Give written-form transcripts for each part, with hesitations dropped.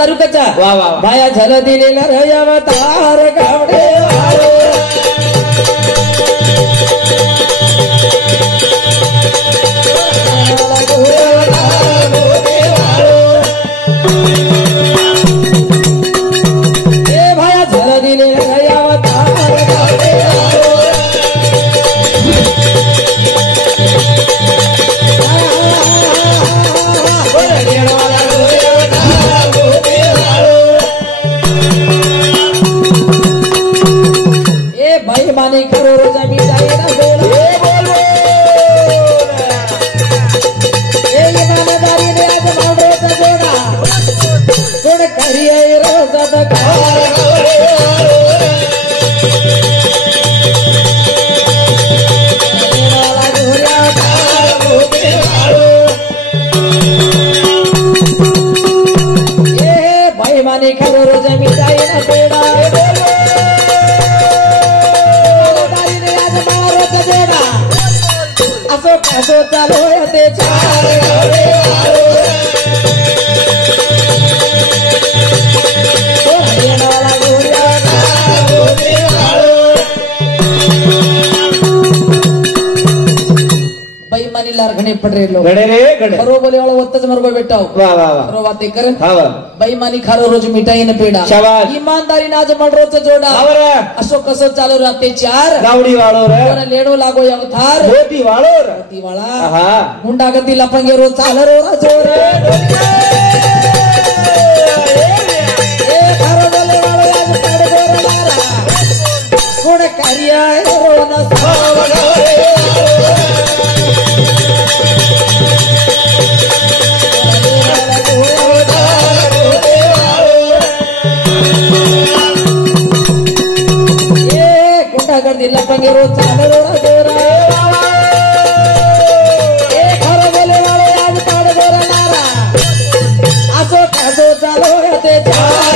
सारुकाचा वा वा भाया झल दिलेला रे अवतार गावडे भाया झल दिलेला रे अवतार गावडे भाई माने करो रोजा भी जाए ना बोलो ये ईमानदारी ने आज मान रोजा जोड़ा गुण करिए रोजा दकार ये भाई माने करो रोजा भी जाए ना बोला असो चालो ते चार बेईमानी लारखणे पड़ रहे लोग गड़े रे गड़े खरो बोले वाला वत्तच मरगो बेटा वाह वाह वाह खरो बातें कर हाँ बेईमानी खारो रोज मिठाई न पेड़ा शाबाश ईमानदारी नाज मल रोज जोड़ा आवरे असो कसो चालो राते चार गावडी वाळो रे कोण लेडो लागो अवतार मोती वाळो रे मोती वाला हाँ गुंडागती लपंगे रोज चाल रो जोर ए खारो बोले वाला आज पड़ गोर लारा गुण करिया रो न कर दिला पंगे रोज चाल रोरा जोरा एक हर बोले वाले आज पाड़ गोरा नारा असो कासो चालो ते चार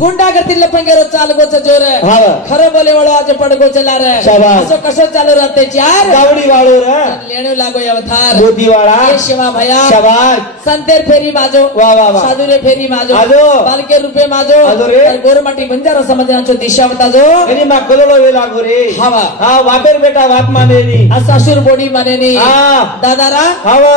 गुंडा कर दिला पंगे रोज चाल गोच जोर खरं बोले वालो आज पड़ गो चला रे असो कसो चालू रहते चार गावडी वाळो रे लेणो लागो अवतार मोती वाळा ये शिवा भया शाबाश संतेर फेरी माजो वाह वाह वाह साधुरे फेरी माजो आजो बालके रुपये माजो आजो रे गोरमाटी बंजारा समाजांचो दिशा बताजो एनी मा कलोलो वे लागो रे हवा हाँ वापेर बेटा वाप माने नी असासुर बोडी माने नी हाँ दादारा हवा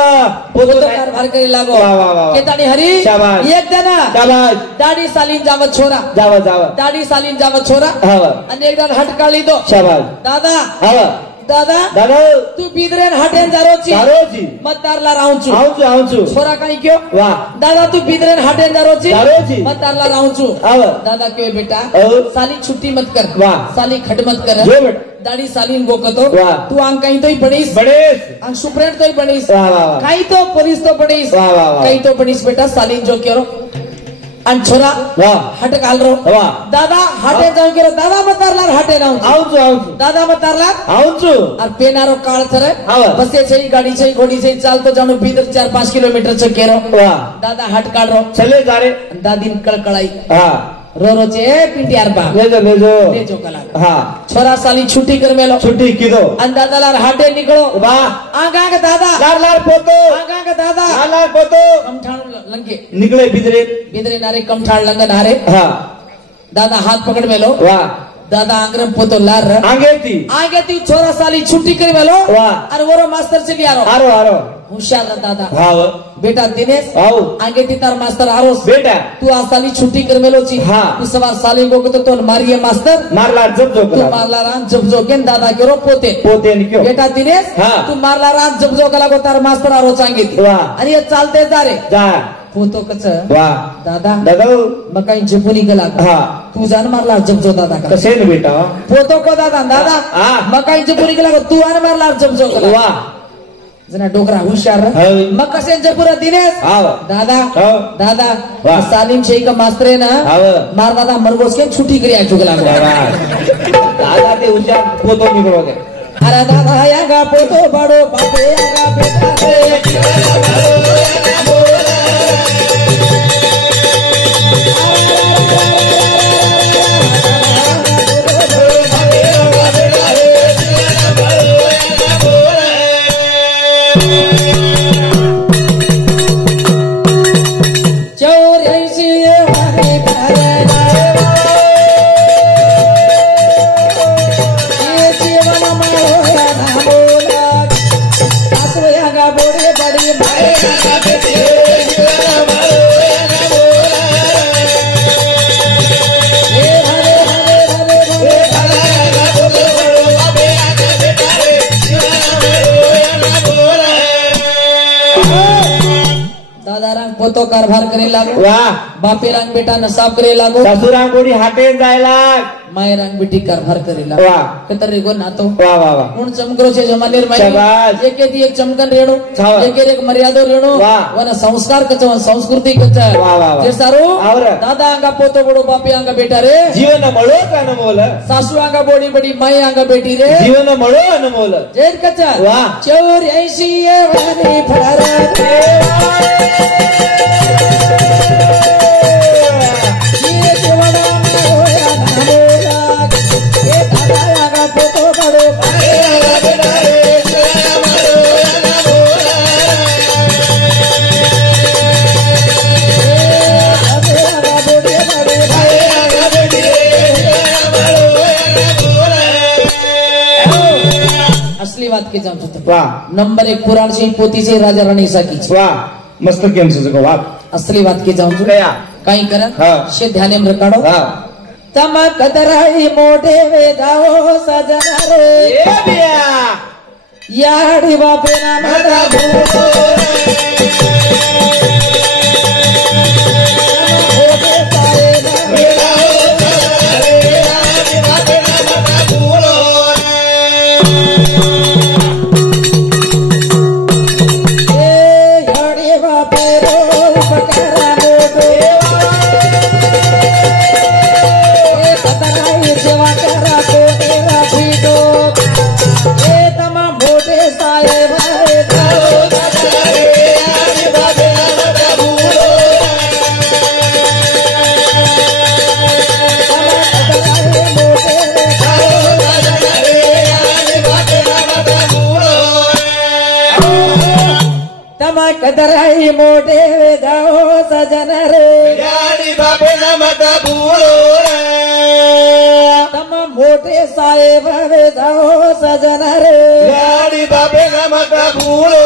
पोतो कारभार करे लागो वाह वाह वाह केतानी हरी शाबाश एक जना शाबाश दाढ़ी सालीन जावत छोरा जावा जावा दाढ़ी सालीन जावत छोरा हवा आणि एकदा हटकाळी दो शाबाश दादा हवा दादा दादा तू बिदरेन हटेन जारोची जारोची मतदारला राहूचू आऊचू आऊचू छोरा काही क्यों वाह दादा तू बिदरेन हटेन जारोची जारोची मतदारला राहूचू हवा दादा क्यों बेटा औ साली छुट्टी मत कर वाह साली खट मत कर जो बेटा दाढ़ी सालीन गोकतो वाह तू आंग काही तोही पडीस बडेस आंग सुप्रेंट तोही पडीस वाह वाह वाह काही तो पोलीस तो पडीस वाह वाह वाह काही तो पडीस बेटा सालीन जो क्यों आणि छोरा वाह हट घाल रो वाह दादा हाटे जाऊन केरो दादा मतदारला हाटे राहून आऊचू आऊचू दादा मतदारला आऊचू और पेनारो काळ थरे हवा बसे छई गाडी छई घोडी छई चालतो जाणो बीदर 4-5 किलोमीटर च केरो वाह दादा हट काढ रो चले जा रे दादीन कळकळाई हाँ रो रो चे पिंटियार बा ले जो कला हाँ छोरा साली छुट्टी कर मेलो छुट्टी किदो आणि दादाला हाटे निकळो वाह आगा का दादा लार लार पोतो आगा का दादा लार लार पोतो कमठाण लंगे निकले बिदरे बिदरे नारे कमठाण लंग नारे हाँ दादा हाथ पकड़ मेलो वाह दादा आंग्रम पोतो लार आगे ती छोरा साली छुट्टी कर मेलो वाह और वोरो मास्टर से भी आरो आरो होशियार दादा हाँ बेटा दिनेश आओ आगे ती तार मास्टर आरोस बेटा तू आज साली छुट्टी कर मेलो ची हाँ तू सवार साली को तो मारिये मास्टर मारला जब जो तू मारला रान जब जो केन दादा के रो पोते क्यों बेटा दिनेश हाँ तू मारला रान जब जो कला को तार मास्टर आरो सांगितली वाह आणि हे चालते जा रे जा पोतो कच वाह दादा दादा मग काही झेपून गेला हाँ तू जान मारला जब जो दादा का कसे न बेटा पोतो को दादा दादा मग काही झेपून गेला तू आन मारला जब जो कला वाह जना डोकरा हुशार मग कसे जपूरा दिनेश दादा दादा सालिम शेख का मास्टर है ना मार दादा मरगोस के छुट्टी करी आ चुकला दादा ते हुशार पोतो निकलोगे अरे दादा या गा पोतो बड़ो बापे या गा बेटा रे पोतो कारभार करे लागो वाह बापे रांग बेटा नसाब करे लागो सासुराम कोणी हाटे जायला माय रांग बेटी कारभार करे लागो वाह कतर रेगो नातो वाह वाह वाह कोण चमकरो छे जमानेर शाबाश. माई एकेदी एक चमकन रेणो छावा. एक मर्यादो रेणो वाह. वन संस्कार कचवन संस्कृती कच वाह, वाह, वाह. जे सारो आवरा. दादा आंगा पोतो बडो बापे आंगा बेटा रे जीवन मळो अनमोल सासू आंगा बोडी बडी माई आंगा बेटी रे जीवन मळो अनमोल जेर कचा वाह. 84 ये वारी फरक ये जीवना में होया नामोला ए दादा आंगा पोतो बडो असली बात के जाम सुत वाह नंबर 1 पुराण से पोती से राजा रानी साकी वाह मस्त केम सको वाह असली बात के जाम कया काही करा हा. शे ध्यानेम रकाडो हां तमक दराई मोठे वेदाओ सजना रे ए बिया याडी बापे ना माता भूतो मोठे सारे याडी बापे रो उपकारा मोठो ए कतराई सेवा करा कोणेरा भीटो ए तमा मोठे साहेब रे जाओ सजरे याडी बापे ना माता भूतो तमा कतराई मोठे जाओ सजन रे याडी बापे ना मत भूलो तम मोठे साहेब वे जाओ सजन रे याडी बापे ना मत भूलो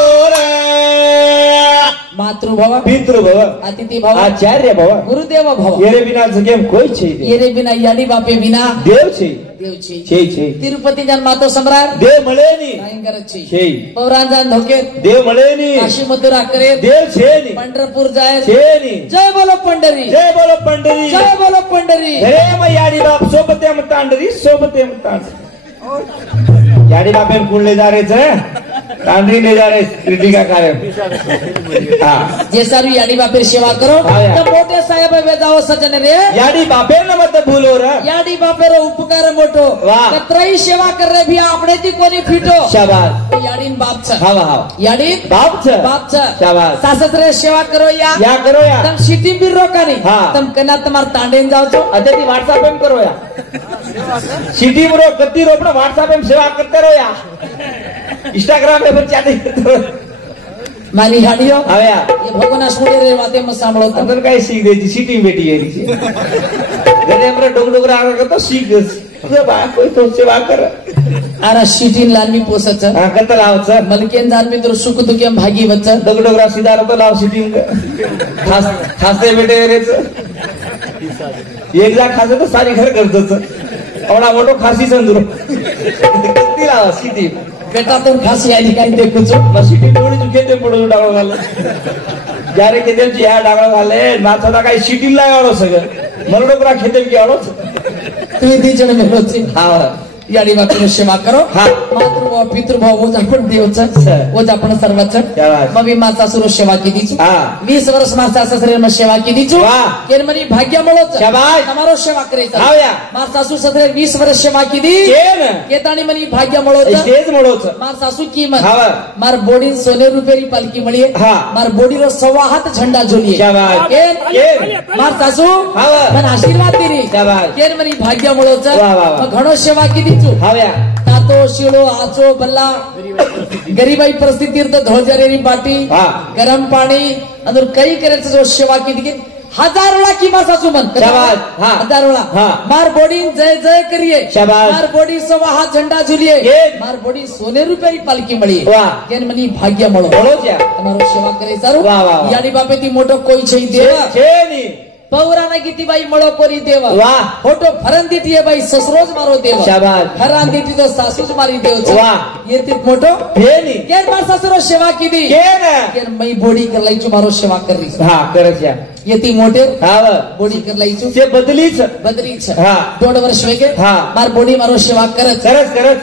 मातृभव पितृभव अतिथि भव आचार्य भव गुरुदेव भव येरे बिना जगेम कोई छे येरे बिना याडी बापे विना देव छे देव छे छे छे तिरुपती जान मातो सम्राट देव मळेनी भयंकर छे छे पौराण जान धोके देव मळेनी काशी मथुरा करे देव छे नी पंढरपूर जाय छे नी जय बोलो पंढरी जय बोलो पंढरी जय बोलो पंढरी हे मग याडी बाप सोबते मत तांडरी सोबते मत तांडरी याडी बापे कुणले जा रे तांडरी ले जा रे क्रिटिका कार्य हां जे सारी याडी बापे सेवा करो हाँ यार. तो मोठे साहेब वे जाओ सजन रे याडी बापे न मत भूलो रे याडी बापे रो उपकार मोठो वाह. कतराई सेवा कर रे भी आपणे ती कोणी फिटो शाबाश याडीन बाप छ हावा हावा याडीन बाप छ बाप छ शाबाश सासरे सेवा करो या करो या तम सिटी भी रोकानी हाँ. तम कना तुम्हार तांडेन जाओ छो अते ती व्हाट्सएप में करो या सिटी में कत्ती रो अपना व्हाट्सएप में सेवा करते रहो या इंस्टाग्राम पे बच्चा करते रहो मानी हाडियो आया ये भगवान सुने रे वाते में सांभळो तो अंदर काय सीख देती सिटी में बेटी है नीचे गले हमरे डोगडोगरा आगा तो सीख तुझे बा कोई तो सेवा कर आरा सिटीन लालमी पोसच हां कत लावच मलकेन जालमी तर सुख दुखेम भागी वच डोगडोगरा सीधा रो लाव सिटी में खास खासे बेटे रेच एक जा खासे तो सारी घर करतच एवढा मोठो खासी संदूर किती लाव सिटी बेटा तुम खासी आली काय देखू छो सिटी थोडी चुके ते पडू डागो घाल જ્યારે કે તેમ યા ડાગો घाले नाचता काही सिटी लागाडो सगळं मरडोकरा खेते की आडोच तुम्ही ती जण मेलो छी हा याडी बापे सेवा करो हाँ. मातृभाव पितृभाव वो आपण देवच सर. वो आपण सर्वच शाबाश. मग माता सुरो सेवा केली छु हाँ. 20 वर्ष माता ससरे में सेवा केली छु वाह. केन मनी भाग्य મળો છે शाबाश. તમારો સેવા કરે છે हाव या. मार सासू ससरे 20 वर्ष सेवा केली केन केतानी मनी भाग्य મળો છે स्टेज મળોच मार सासू किंमत हाव. मार बोडी सोने रुपयारी पालकी मळी हाँ. मार बोडी रो 1.5 हात झंडा झोली शाबाश. केन मार सासू हाव. मन आशीर्वाद दिली शाबाश. केन मनी भाग्य મળો છે वाह, वाह, वाह. मग घणो सेवा केली छु हाव्या तातो शिळो आचो बल्ला गरीबाई परिस्थिती तो धोजरेरी पाटी हाँ. गरम पाणी अंदर कई करायचं जो सेवा केली की हजारोला की मासा सुमन शाबाश. हाँ. हजारोला हाँ. मार बॉडी जय जय करिए शाबाश. मार बॉडी सवा हाथ झंडा झुलिए ये. मार बॉडी सोने रुपयारी पालकी મળી वाह. કેન મની ભાગ્ય મળો મળો છે તમારો સેવા કરે સારું વાહ, વાહ, વાહ. યાડી બાપેથી મોટો કોઈ છે ઈ દેવા છે ની पौराना किती बाई मळो कोरी देव वाह. फोटो फरंदीत ये बाई ससरोज मारो देव शाबास. फरांदीत तो सासूज मारी देव वाह. येते मोठो हे नी केर मार सासूरो सेवा किदी केन केर मई बोडी करलायचो मारो सेवा करली हा करच या येती मोठे हाव बोडी करलायचो ते बदलीच बदरीच हा. 2 वर्ष वेगे हा. मार बोडी मारो सेवा करत करच करच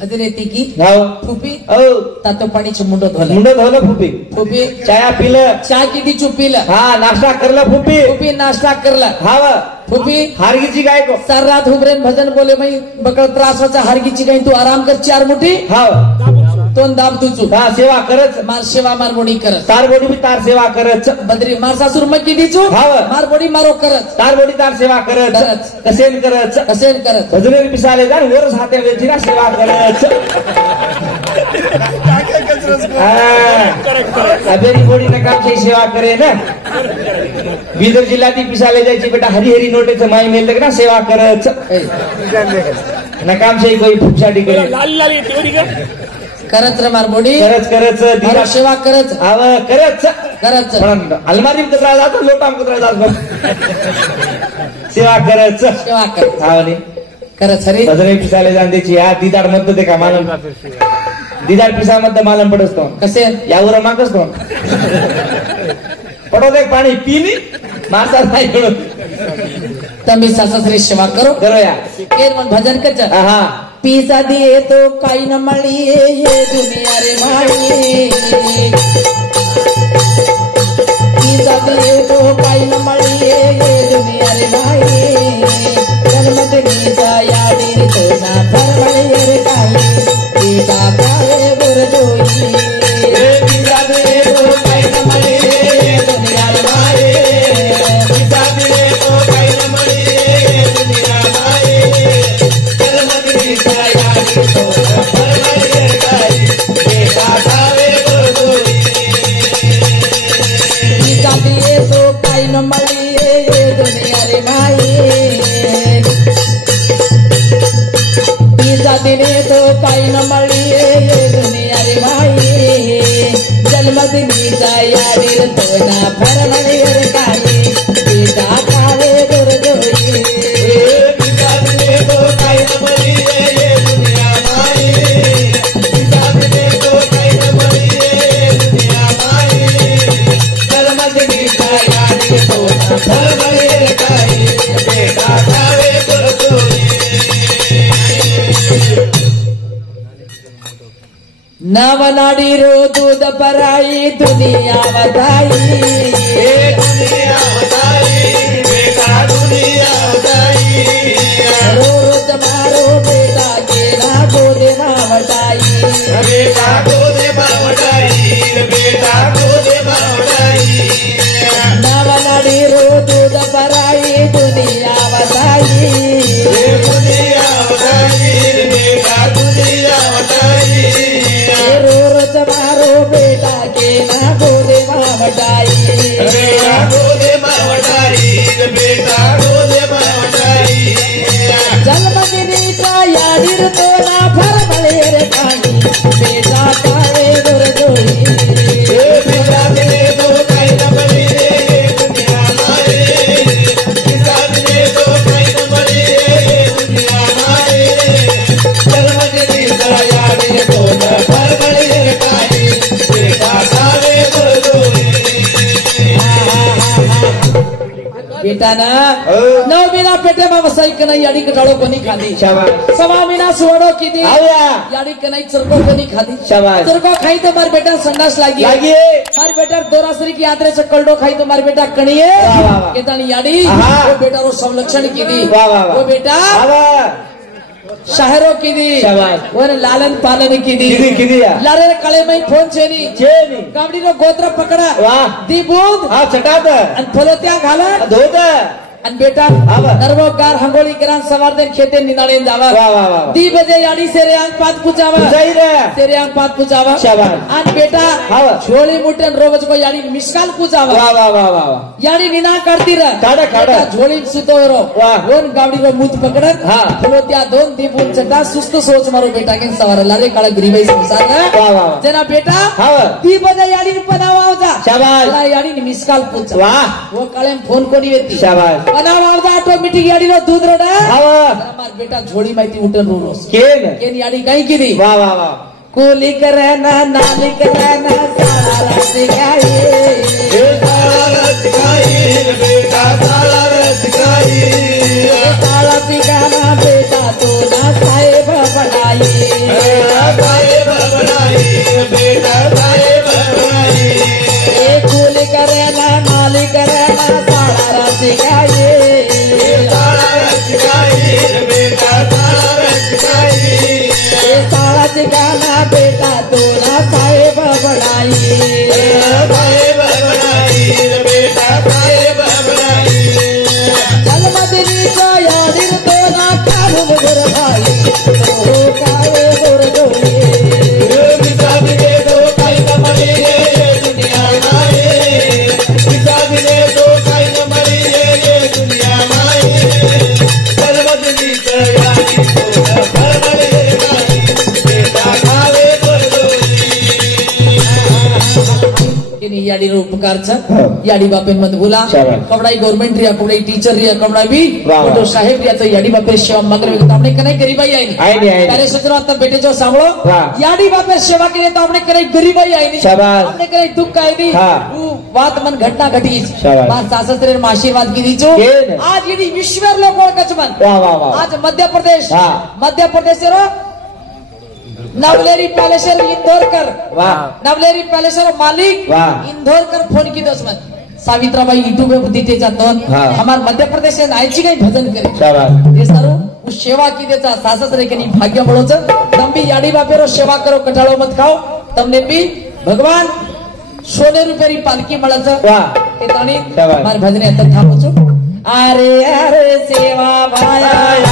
भजरे ती की हाव फुपी औ तातो पाणीचे मुंडो धोला मुंड धोलं फुपी फुपी चाया पिलं चहा किती चुपीला हा नाश्ता करला फुपी फुपी नाश्ता करला हाव फुपी हारगीची गाय को सार रात उभरेन भजन बोले मई बकळ त्रास वाचा हारगीची काही तू आराम कर 4 मुठी हाव तोंड दाब तुचू हा सेवा करच मार सेवा मार बोडी करत तार बोडी बी तार सेवा करच बद्री मार सासूर मग किती चू हाव. मार बोडी मारो करत तार बोडी तार सेवा करच करच. कसेन करच कसेन करत भजने पिसाले जाण वर साथे वेचीना सेवा करच अबेरी बोडी नकामची सेवा करे ना बीदर जिल्ह्यातील पिसाले जायची बेटा हरिहरी नोटेचं माय मेल ना सेवा करच नकामशाही कोई फुपसाठी करे करत रे मार बोडी करच करच मारो दिला सेवा करत आव करच करत पण अलमारी कचरा जातो लोटाम कचरा जातो सेवा करच सेवा करत हा नी करत हरी भजने पिसाले जाण त्याची या दिदाड मत ते का मालम दिदाड पिसा मत मालम पडसतो कसे यावर मागसतो पडो दे पाणी पिनी मासा नाही कळत तमी सासरे सेवा करो करो या केर मन भजन कच हा पीसा दिए तो काई न मळी ये दुनिया रे माई पीसा दिए तो काई न मळी ये दुनिया रे माई जन्मत नीचा याडीर तो ना फरवळे रे काई पीसा काळे गुरदोई पीसा दिए तो काई न मळी ये दुनिया रे माई पीसा दिए तो काई न मळी ये दुनिया माई जन्मत नीचा याडीर तो ना फरवळे रे काई पीसा काळे गुरदोई पीसा दिए तो काई न मळी ये दुनिया रे माई पीसा दिने तो काई न मळी ये दुनिया रे माई जन्मदिनीचा याडीर तो ना फरवळे रे काई पीसा काळे गुरदोई पीसा दिने तो काई न मळी ये दुनिया माई पीसा दिने तो काई न मळी ये दुनिया माई जन्मदिनीचा याडीर तो ना फरवळे रे काई पीसा काळे गुरदोई नवनाडी रो दूध पराई दुनिया बताई दुनिया बताई बेटा दुनिया बताई रोज मारो बेटा के ना गोदे मावटाई बेटा गोदे मावटाई बेटा गोदे मावटाई नवनाडी रो दूध पराई दुनिया बताई दुनिया बताई बेटा दुनिया बताई रोज मारो बेटा के ना गोदे मावटाई बेटा गोदे मावटाई बेटा गोदे मावटाई जन्मदिनीचा याडीर तो ना फरवळे रे काई बेटा काळे गुरदोई बेटा दिने तो काई न मळी रे दुनिया माई पीसा दिने तो काई न मळी रे दुनिया माई जन्मदिनीचा याडीर तो ना फरवळे रे काई बेटा काळे गुरदोई बेटा ना नव बिना पेटे में वसाई कनाई याडी कटाड़ो कोनी खादी शाबाश सवा बिना सुवड़ो की दी आया याडी कनाई चरको कोनी खादी शाबाश चरको खाई तो मार बेटा संडास लागी लागी मार बेटा दोरासरी की यात्रे से कलडो खाई तो मार बेटा कणिए वाह, वाह, वाह। केतानी याडी आहा। वो बेटा रो संरक्षण की दी वाह, वाह, वाह। वो बेटा आवा शहरों की दी शाबाश। वो लालन पालन की दी किदी या लारे कळे में फोन छेनी चेनी गावडी रो गोत्र पकड़ा वाह दी बूंद हा चटात आणि फलोत्या घाला धोत आणि बेटा आवा. नर्वकार हंगोळी किरान सवार दिन खेते निनाळे जावा वाह वाह वाह दी बजे याडी सेरे अंग पात पुचावा जाई रे सेरे अंग पात पुचावा शाबाश. आणि बेटा आवा. झोळी मुठन रोज को याडी मिसकाल पुचावा वाह वाह वाह वाह वाह याडी निना करती र काढा, काढा. बेटा झोळी सुतोरो वाह. दोन गावडी रो मूत पकडत हा. फुलो त्या दोन दीपून चटा सुस्त सोच मारो बेटा के सवार लारे काळा गरीबाई संसार वाह वाह जना बेटा आवा. दी बजे याडी पनावा होता शाबाश. मला याडी मिसकाल पुचा वाह वो काळे फोन कोणी येते शाबाश पनावा होता ऑटोमॅटिक याडीलो दूध रडा आवा मार बेटा झोळी माहिती उठन रोज केन केन याडी काही केली वाह वाह वाह कोली करना नाली करना सारा रात गाये सारा पिकाना बेटा तो ना साहेब बनाई कोली करना नाली करना सारा रात गाये सारा गाना बेटा तो ना साहेब चल मदनी को यादी तो ना कालू गुर भाई तो कावे गुर गोये याडी उपकार याडी बापेन मत बोला शाबाश. कपड़ाई गवर्नमेंट रिया कपड़ाई टीचर रिया कपड़ा भी वाह, वाह. तो साहेब रिया तो याडी बापे सेवा मगर આપણે કને ગરીબાઈ આઈ આઈ ની. તારે સત્રો आता બેટે જો સાંભળો વાહ. याडी बापे सेवा करे तो આપણે કને ગરીબાઈ આઈ ની શાબાશ. આપણે કને દુઃખ આઈ ની હા. વાત મન ઘટના ઘટી શાબાશ. માર સાસત્રે માં આશીર્વાદ કીધી છો કેન? आज यदि ईश्वर लोग कचमन वाह वाह वाह आज मध्य प्रदेश हाँ. मध्य प्रदेश रो नवलेरी पैलेसर इंदोरकर वाह नवलेरी पैलेसर मालिक वाह. इंदोरकर फोन की दसमन सावित्राबाई यूट्यूब पे देते जातो हाँ. हमारे मध्य प्रदेश से नायची काही भजन करे शाबाश ते सारू उस सेवा की देता सासस रे कनी भाग्य મળો તમ બી याडी बापेरो सेवा करो कटाळो मत खाओ तमने भी भगवान सोने रुपयारी पालकी મળે છે वाह તે તાણી શાબાશ. માર ભજને તથા પૂછો अरे अरे सेवा भाया